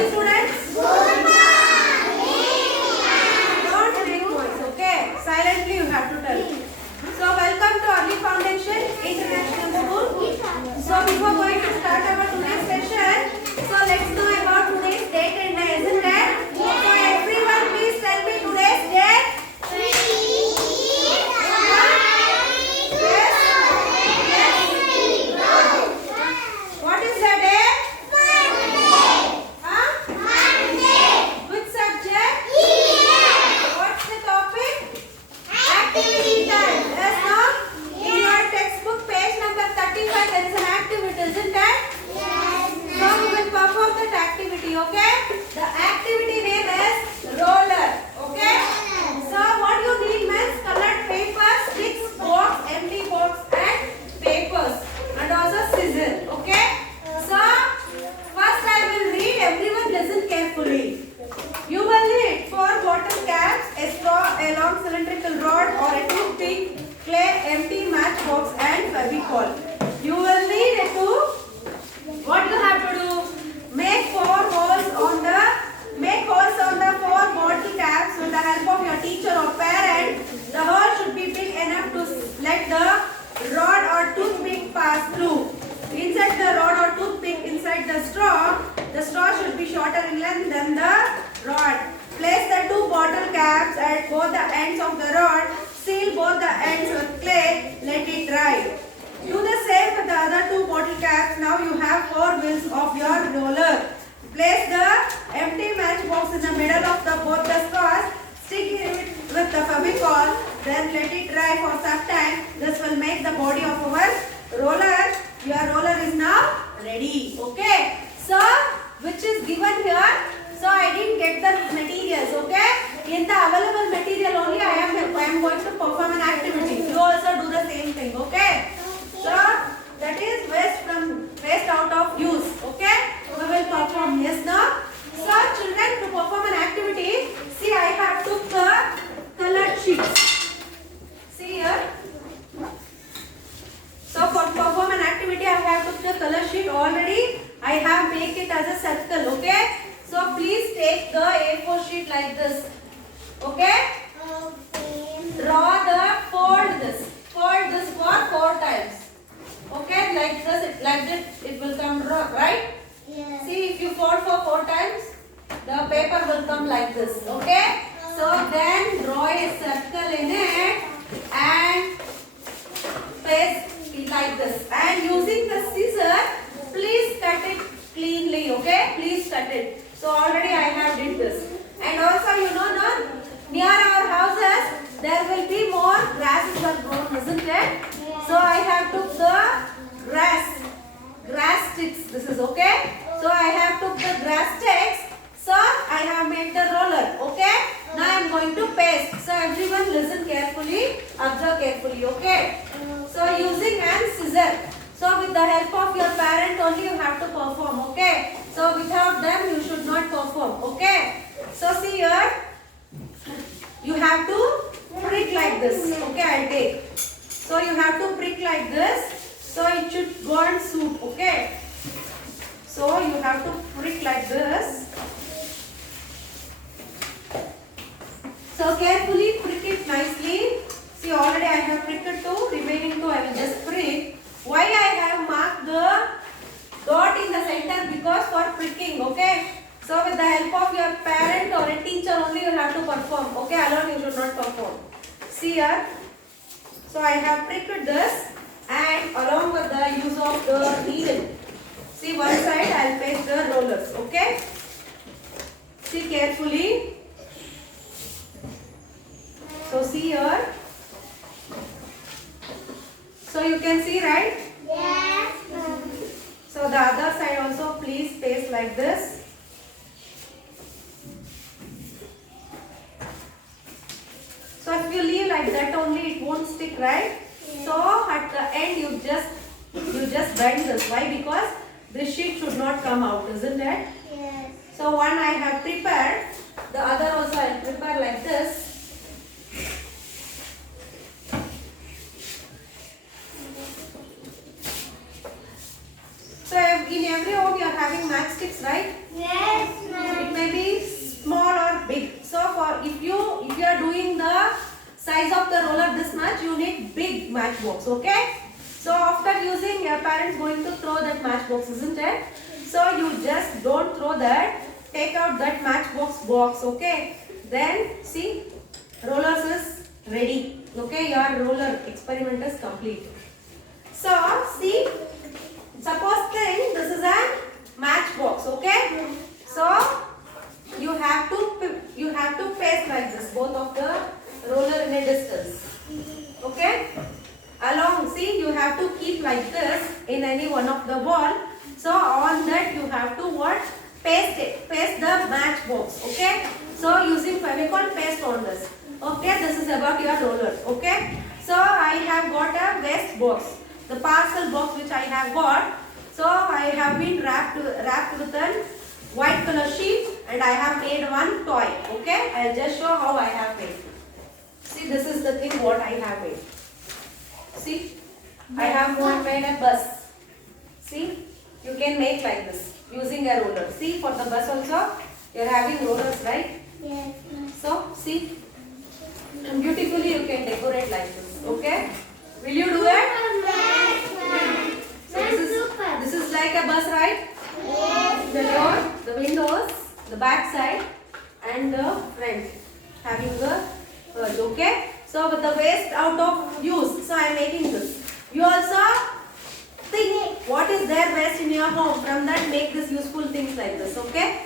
morning, students. Good morning. Don't make noise, okay? Silently you have to tell. So welcome to Early Foundation International School. So before going to start our today's session, so let's know about today's date and day, isn't it? So everyone, please tell me today's date. What is the day? Monday. Huh? Monday. Which subject? EVS. What's the topic? Activity time. Yes, no? In your textbook, page number 35, there is an activity, isn't it? Yes. So we will perform that activity, okay? The activity name is roller, okay? So what you need means colored paper, sticks, box, empty box, and papers, and also scissors, okay? So first I will read. Everyone listen carefully. You will need 4 bottle caps, a straw, a long cylindrical rod, or a toothpick, clay, empty matchbox, and Fevicol. You will need what you have to do? Make holes on the 4 bottle caps with the help of your teacher or parent. The hole should be big enough to let the rod or toothpick pass through. Insert the rod or toothpick inside the straw. The straw should be shorter in length than the rod. Place the 2 bottle caps at both the ends of the rod. Seal both the ends with clay. Let it dry. Do the same with the other 2 bottle caps. Now you have 4 wheels of your roller. Place the empty matchbox in the middle of both the straws. Stick it with the Fevicol. Then let it dry for some time. This will make the body of our roller. Your roller is now ready. Okay. So, which is given here. So, I didn't get the materials. Okay. In the available material only I am going to perform an activity. You also do the same thing. Okay. So, that is waste out of use. Okay. We will perform. Yes, no? So, children, to perform an activity, see, I have took the colored sheets. See here. So for perform an activity, I have took the color sheet already. I have make it as a circle. Okay. So please take the A4 sheet like this. Okay. Fold this for 4 times. Okay. Like this, like that, it will come right. Yes. See, if you fold for 4 times, the paper will come like this. Okay. So then draw a circle in it and paste like this, and using the scissors, please cut it cleanly. Okay, please cut it. So already I have did this. And also, you know, near our houses there will be more grasses are grown, isn't it? Yeah. So I have took the grass sticks. This is okay. So I have took the grass sticks. So I have made the roller. Okay. Now I am going to paste. So everyone listen carefully, observe carefully. Okay. So using and scissor. So with the help of your parent only you have to perform. Okay. So without them you should not perform. Okay. So see here. You have to prick like this. Okay, I'll take. So you have to prick like this. So it should go and suit. Okay. So you have to prick like this. So carefully prick it nicely. See, already I have pricked 2, remaining 2 I will just prick. Why I have marked the dot in the center? Because for pricking, okay? So with the help of your parent or a teacher only you have to perform. Okay, alone you should not perform. See here. So I have pricked this and along with the use of the needle. See, one side I will paste the rollers. Okay? See carefully. So see here. So you can see, right? Yes. So the other side also please paste like this. So if you leave like that only it won't stick, right? Yes. So at the end you just bend this. Why? Because this sheet should not come out, isn't it? Yes. So one I have prepared. The other also I will prepare like this. So in every home you are having matchsticks, right? Yes, ma'am. It may be small or big. So for if you are doing the size of the roller this much, you need big matchbox. Okay. So after using, your parents going to throw that matchbox, isn't it? So you just don't throw that. Take out that matchbox box. Okay. Then see, rollers is ready. Okay. Your roller experiment is complete. So see, suppose think this is a matchbox. Okay. So you have to paste like this, both of the roller in a distance. Okay. Along, see, you have to keep like this in any one of the wall. So on that you have to what? Paste it. Paste the matchbox. Okay. So using Fevicol, paste on this. Okay. This is about your rollers. Okay. So I have got a waste box. The parcel box which I have got. So I have been wrapped with a white color sheet and I have made one toy. Okay. I'll just show how I have made. See, this is the thing what I have made. See, I have made a bus. See, you can make like this using a roller. See, for the bus also, you are having rollers, right? Yes, ma'am. So, see, and beautifully you can decorate like this. Okay? Will you do it? Yes, ma'am. So this is like a bus, right? Yes, The door, the windows, the back side, and the front having the edge. Okay? So with the waste out of use, so I am making this. You also think what is there waste in your home. From that, make this useful things like this. Okay?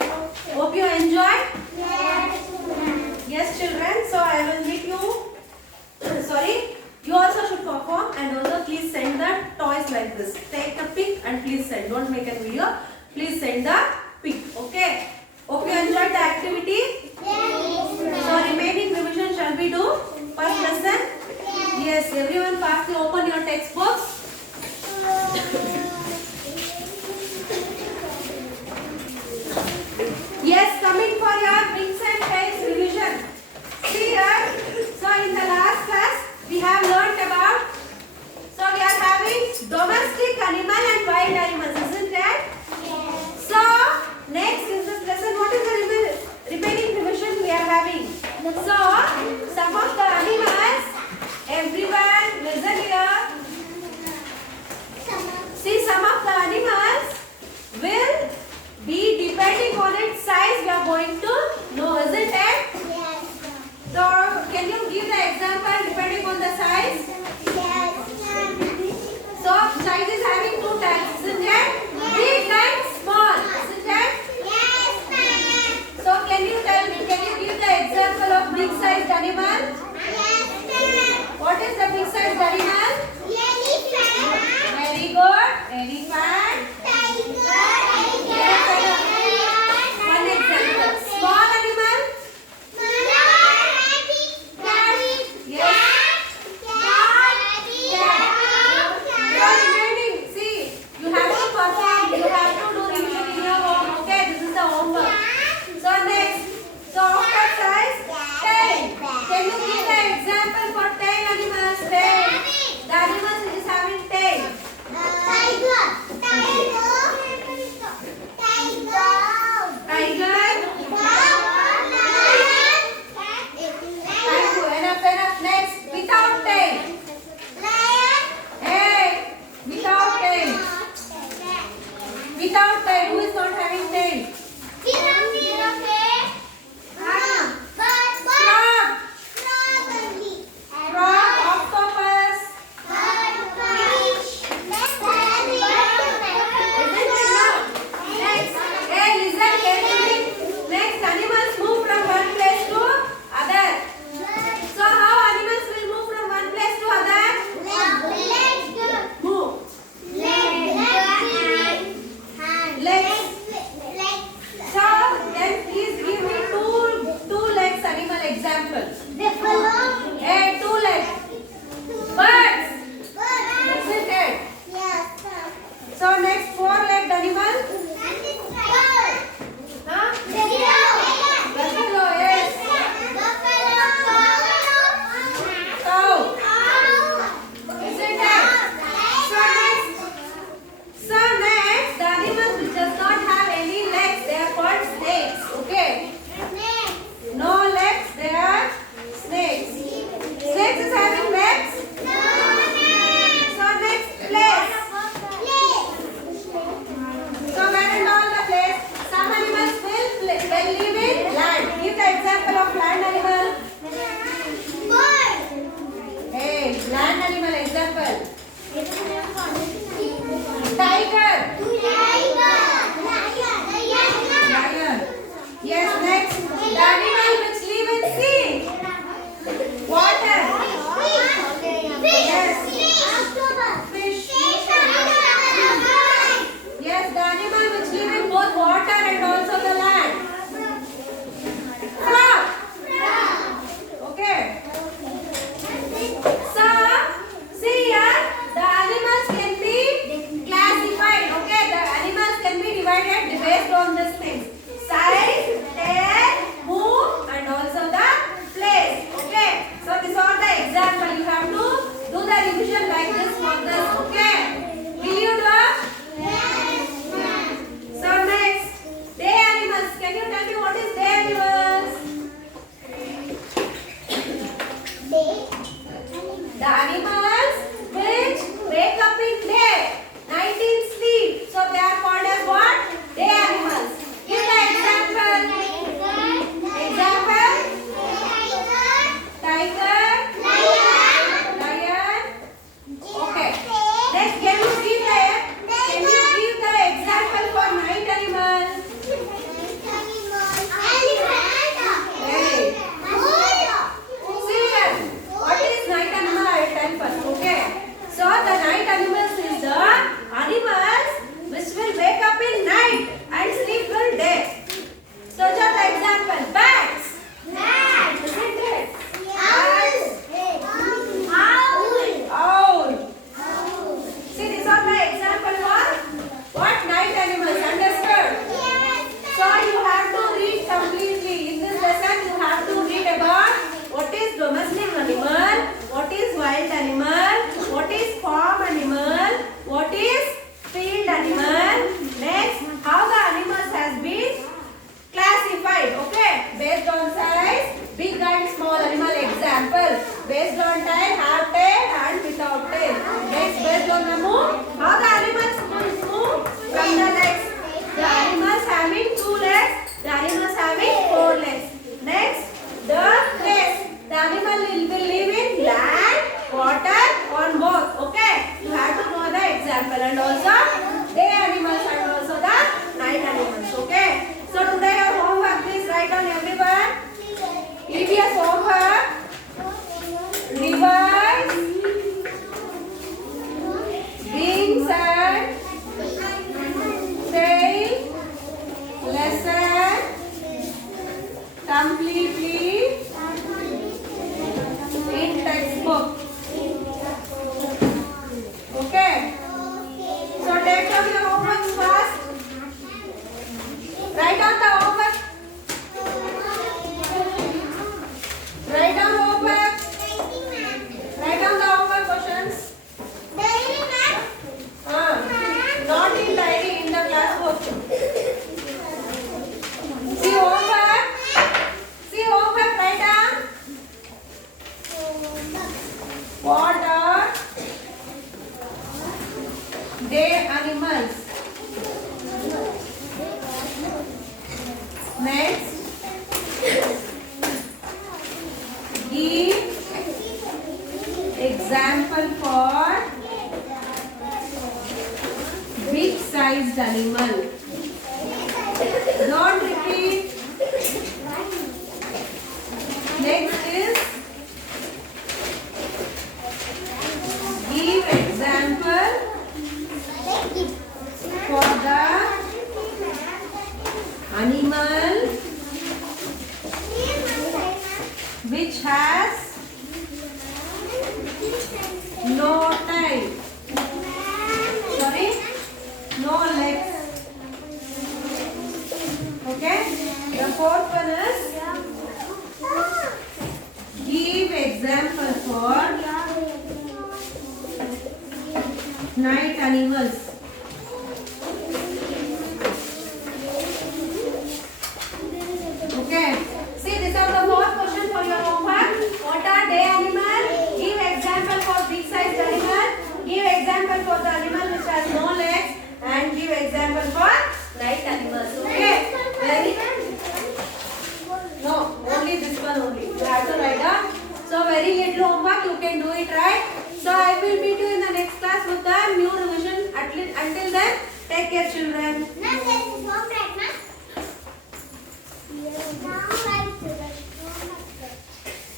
Hope you enjoy. Yes, ma'am. Yes, children. So I will meet you. Sorry. You also should perform and also please send the toys like this. Take the pic and please send. Don't make a video. Please send the pic. Okay? Hope you enjoyed the activity. Yes, ma'am. So remaining revision shall we do? First lesson? Yes, everyone fastly open your textbooks. Yes, coming for your wings and tails revision. See here. So in the last class we have learnt about. So we are having domestic animal and wild animals, isn't it? Yes. So next in this lesson, what is the remaining revision we are having? So some of the animals, everyone listen here. See, some of the animals will be depending on its size. We are going to know, isn't it? Yes, So can you give the example depending on the size? ma'am. So size is having two types, isn't it? Big and small, isn't it? Yes, ma'am. So can you give the example of big sized animal? Yes, ma'am. What is the big sized animal? Elephant. Very good. Elephant. Tiger. Yes, one example. Small animal. Yes. You are remaining. See, you have to perform. You have to do revision in your home. Okay, this is the homework. So next. So after size, tail. Can you give the example for tail animals? Tail. The animals which is having tail. Tiger. Thank you. Enough. Next. Without tail. Hey. Without tail. Without tail. Who is not having tail? Frog. Frog. Octopus. Next. Hey, listen carefully. Next, animals move from one place to other. So how animals will move from one place to other? Move. Legs. So then please give me two legs animal example. Hey, two legs. Birds. Isn't it? So next, four-legged animal. Huh? Buffalo. Yes. Cow. Isn't it? So next, the Tiger. Lion. Yes, next. The animal which live in sea. Water. Fish. Yes, the animal which live in both water and also the land. Frog. Okay. So, see here, the animals can be classified. Okay, the animals can be divided based on this things: size, tail, move, and also the place. Okay. So these are the example. You have to do the revision like this for this. Okay. Will you do? So next, day animals. Can you tell me what is day animals? The animals which wake up in day, night in sleep. So they are called as what? Day animals. Give the example. Example: tiger, lion. Okay. Next, can you give the example for night animal? Hey. See here. What is night animal? I will tell first. Okay. So the night animals is the animals which will wake up in night and sleep till day. So just the example: bats. Isn't it? Owl. See, these are the example for what night animals. Understood? So you have to read completely. In this lesson, you have to read about what is domestic animal, what is wild animal, what is farm animal, what is field animal. Next, how the animals has been classified. Okay, based on size, big and small animal. Example: based on tail, have tail and without tail. Next, based on the move, how the animals move from the legs. The animals having 2 legs, the animals having 4 legs. Next, the place. The animal will live in land, water, on both. Okay, you have to know the example. And also day animals and also the night animals. Okay. So today your homework, please write down everyone. EVS homework. Revise. Wings and tail. Lesson completely in textbook. Okay. So take down your homework first. Write down the homework. Write down homework. Write down the homework questions. Not in diary, in the class book. See homework. See homework. Write down. What are day animals? Next, give example for big sized animal. Don't repeat. Next is give example for the animal which has no tail. Sorry, no legs. Okay. The fourth one is give example for night animals.